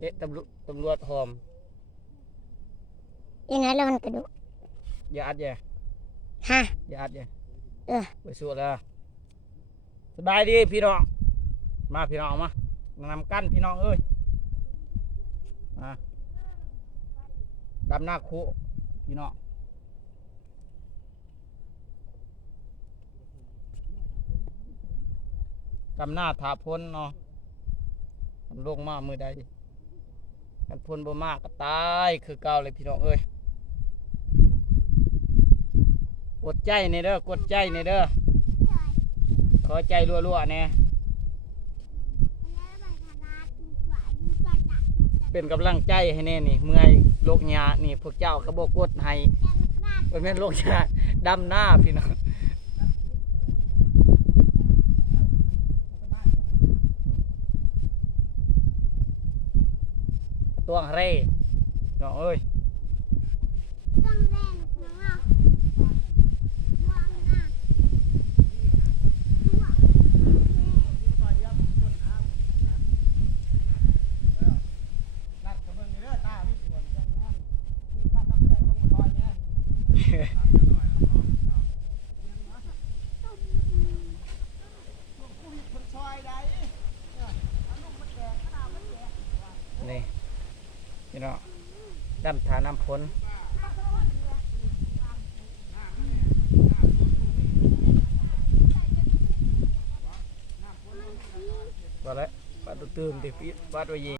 เอ๊ะตำรวจตำรวจหอม ยังไงแล้วมันกระดูกอย่าอัดอย่าฮะ อย่าอัดอย่าเออ ไปสู้แล้วสบายดีพี่น้อง มาพี่น้องมานำกันพี่น้องเอ้ยมาดำหน้าคุพี่น้องดำหน้าถาพ้นเนาะมันลงมามือใด กันพ้นบ่มากก็ตายคือเก่าเลยพี่น้องเอ้ยกดใจในเด้อกดใจในเด้อขอใจรัวๆแน่เป็นกำลังใจให้แน่นี่ เมื่อยโลกยานี่พวกเจ้าก็บอกกดให้เป็นแม่โลกยาดำหน้าพี่น้อง ตัวงเร่น้องเอ้ยนั่นกระเบื้องนี่เด้อาวนจังนั้นพี่พักน้ำแข็งลงมาซอยเนี่ยนี่ พี่น้องดำทาน้ำพ้นบ่แล้วบาดตื่นติพี่ปัดไว้ยี